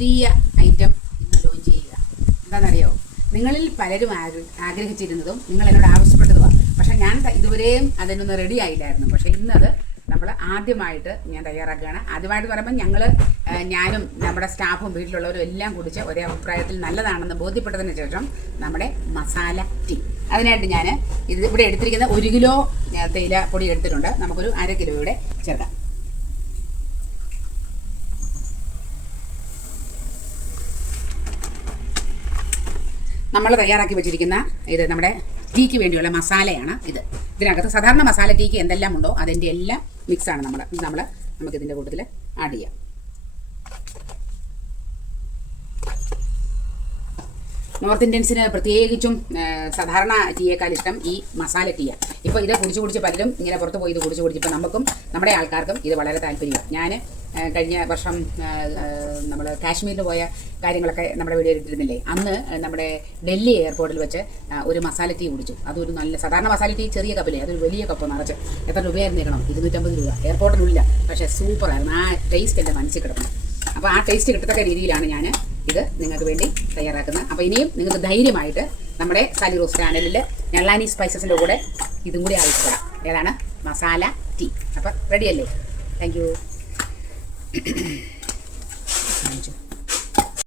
പുതിയ ഐറ്റം ഇന്ന് ലോഞ്ച് ചെയ്യുക. എന്താണെന്നറിയോ, നിങ്ങളിൽ പലരും ആഗ്രഹിച്ചിരുന്നതും നിങ്ങൾ എന്നോട് ആവശ്യപ്പെട്ടതുമാണ്. പക്ഷേ ഞാൻ ഇതുവരെയും അതിനൊന്ന് റെഡി ആയില്ലായിരുന്നു. പക്ഷേ ഇന്നത് നമ്മൾ ആദ്യമായിട്ട് ഞാൻ തയ്യാറാക്കുകയാണ്. ആദ്യമായിട്ട് പറയുമ്പോൾ ഞാനും നമ്മുടെ സ്റ്റാഫും വീട്ടിലുള്ളവരും എല്ലാം കുടിച്ച് ഒരേ അഭിപ്രായത്തിൽ നല്ലതാണെന്ന് ബോധ്യപ്പെട്ടതിന് ശേഷം നമ്മുടെ മസാല ടീ. അതിനായിട്ട് ഞാൻ ഇവിടെ എടുത്തിരിക്കുന്ന 1 കിലോ തേയില പൊടി എടുത്തിട്ടുണ്ട്. നമുക്കൊരു 1/2 കിലോ ഇവിടെ ചേർക്കാം. നമ്മൾ തയ്യാറാക്കി വെച്ചിരിക്കുന്ന ഇത് നമ്മുടെ ടീക്ക് വേണ്ടിയുള്ള മസാലയാണ്. ഇതിനകത്ത് സാധാരണ മസാല ടീക്ക് എന്തെല്ലാം ഉണ്ടോ അതിൻ്റെ എല്ലാം മിക്സാണ് നമുക്കിതിൻ്റെ കൂട്ടത്തിൽ ആഡ് ചെയ്യാം. നോർത്ത് ഇന്ത്യൻസിന് പ്രത്യേകിച്ചും സാധാരണ ടീയേക്കാൾ ഇഷ്ടം ഈ മസാല ടീയാണ്. ഇപ്പോൾ ഇത് കുടിച്ച് പലരും ഇങ്ങനെ പുറത്ത് പോയി ഇത് കുടിച്ചപ്പോൾ നമുക്കും നമ്മുടെ ആൾക്കാർക്കും ഇത് വളരെ താല്പര്യമാണ്. ഞാൻ കഴിഞ്ഞ വർഷം നമ്മൾ കാശ്മീരിൽ പോയ കാര്യങ്ങളൊക്കെ നമ്മുടെ വീഡിയോ ഇട്ടിരുന്നില്ലേ, അന്ന് നമ്മുടെ ഡൽഹി എയർപോർട്ടിൽ വെച്ച് ഒരു മസാല ടീ കുടിച്ചു. അതൊരു നല്ല സാധാരണ മസാല ടീ ചെറിയ കപ്പിലേ, അതൊരു വലിയ കപ്പ് നിറച്ച് എത്ര രൂപയായിരുന്നേക്കണം, 250 രൂപ. എയർപോർട്ടിലില്ല, പക്ഷേ സൂപ്പറായിരുന്നു. ആ ടേസ്റ്റ് എൻ്റെ മനസ്സിൽ കിടക്കണം. അപ്പോൾ ആ ടേസ്റ്റ് കിട്ടത്തക്ക രീതിയിലാണ് ഞാൻ ഇത് നിങ്ങൾക്ക് വേണ്ടി തയ്യാറാക്കുന്നത്. അപ്പോൾ ഇനിയും നിങ്ങൾക്ക് ധൈര്യമായിട്ട് നമ്മുടെ സാലി റോസ് ചാനലിൽ ഞള്ളാനി സ്പൈസസിൻ്റെ കൂടെ ഇതും കൂടി ആവശ്യപ്പെടാം. ഏതാണ്? മസാല ടീ. അപ്പോൾ റെഡിയല്ലേ? Thank you.